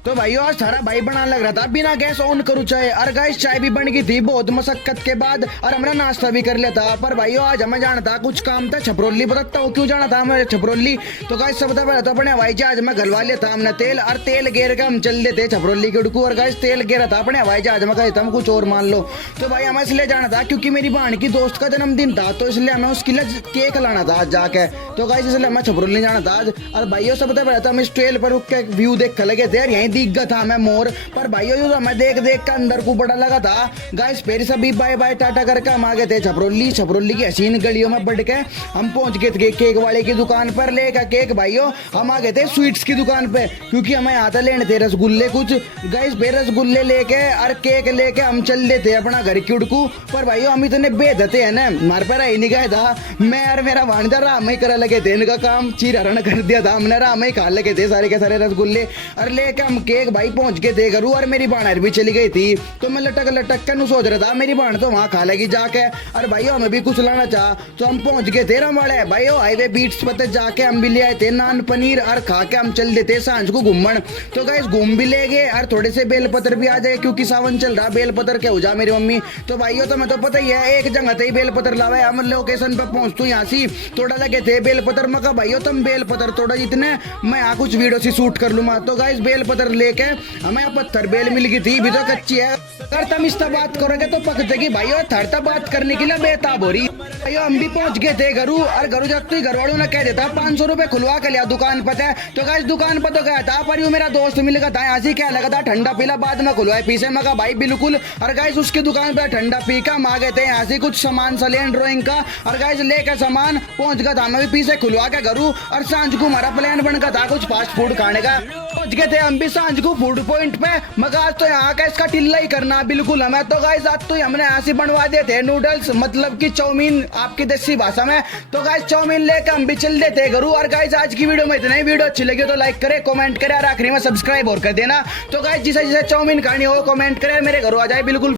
तो भाइयों आज सारा भाई बनाने लग रहा था, बिना गैस ऑन करूँ चाय। और गाइस चाय भी बन गई थी बहुत मशक्कत के बाद, और हमने नाश्ता भी कर लिया था। पर भाइयों आज हमें जाना था, कुछ काम था छपरोली। बताता हूँ क्यों जाना था हमें छपरोली। तो गाइस सब पहले तो अपने हवाई जहाज में घलवा लिया था हमने तेल, और तेल गेर के हम चल देते छपरोली के उड़कू। और गाइस तेल गेरा था अपने हवाई जहाज में, कहता हम कुछ और मान लो। तो भाई हमें इसलिए जाना था क्योंकि मेरी बहन की दोस्त का जन्मदिन था, तो इसलिए हमें उसके लिए केक लाना था आज जाके। तो गाइस इसलिए हमें छपरोली जाना था आज। और भाइयों सब पहले तो हम इस ट्रेल पर रुक के व्यू देख लगे थे, यहीं दिख गया था हमें मोर। पर भाइयों जो हमें देख देख के अंदर को बड़ा लगा था। गाइस फिर सभी बाय बाय टाटा करके हम आ गए थे छपरोली। छपरोली की हसीन गलियों में बढ़ के हम पहुंच गए थे केक वाले की दुकान पर। लेकर केक भाइयों हम आ गए थे स्वीट्स की दुकान पे, क्योंकि हमें यहाँ था लेने थे रसगुल्ले कुछ। गाइस फिर रसगुल्ले लेके और केक लेके हम चल देते अपना घर की उड़कू। पर भाइयों हम इतने बेधते हैं ना, हमारे पर ही नहीं गए था। मैं और मेरा भांजा राम ही करा लगे थे इनका काम, चीर हरण कर दिया था हमने। राम ही खा लगे थे सारे के सारे रसगुल्ले। और लेके हम केक भाई पहुंच गए थे घरू। और मेरी बहन भी चली गई थी, तो मैं लटक लटक कर सोच रहा था मेरी बहन तो वहां खा लेगी जाके। और भाइयों हमें भी कुछ लाना चाह, तो हम पहुंच गए थे रमवाड़े भाइयों हाईवे बीट्स पर जाके हम भी ले आए थे नान पनीर, और खा के हम चल देते सांझ को घूमन। तो गाइस घूम भी ले गए और थोड़े से बेलपत्र भी आ जाए, क्योंकि सावन चल रहा। बेलपत्र क्या हो जा मेरी मम्मी। तो भाइयों तो मैं तो पता ही है एक जगह थे बेलपत्र लावे। हम लोकेशन पे पहुंचतू यहाँ से थोड़ा लगे थे बेलपत्र। मैं कहा भाइयों तुम बेलपत्र थोड़ा जितने मैं यहाँ कुछ वीडियो से शूट कर लूंगा। तो गाइस बेलपत्र लेके हमें यहाँ पत्थर बेल मिल गई थी, भी तो कच्ची है। अगर तुम इस बात करोगे तो पक जाएगी भाइयों। थरता बात करने के लिए बेताब हो रही भाइयों। हम भी पहुंच गए थे घरू, और घरू जाते ही घर वालों ने कह देता 500 रुपए खुलवा के लिया दुकान पर है। तो गाइस दुकान पर तो गया था, पर यूं मेरा दोस्त मिल गया था यहाँ से, क्या लगा था ठंडा पीला बाद में खुलवाए पीछे। मैं कहा भाई बिल्कुल। और गाइस उसकी दुकान पर ठंडा पी का हम आ गए थे यहाँ से कुछ सामान सलेन ड्राइंग का। और गाइस लेकर सामान पहुंच गया था मैं भी पीछे खुलवा के घरू। और सांझ को हमारा प्लान बन गया था कुछ फास्ट फूड खाने का। पहुंच गए थे हम भी सांझ को फूड पॉइंट पे। मगर आज तो यहाँ का इसका टिल्ला ही करना बिल्कुल हमें। तो गाइस आज तो हमने यहाँ से बनवा दिए थे नूडल्स, मतलब कि चाउमीन आपकी देसी भाषा में। तो गाइस चाउमीन लेकर हम भी चल देते घरू। और गाइस आज की वीडियो में इतना ही। वीडियो अच्छी लगी तो लाइक करे, कमेंट करे, और आखिरी में सब्सक्राइब और कर देना। तो गाइस जिसे जिसे चाउमीन खानी हो कमेंट करे, मेरे घर आ जाए बिल्कुल।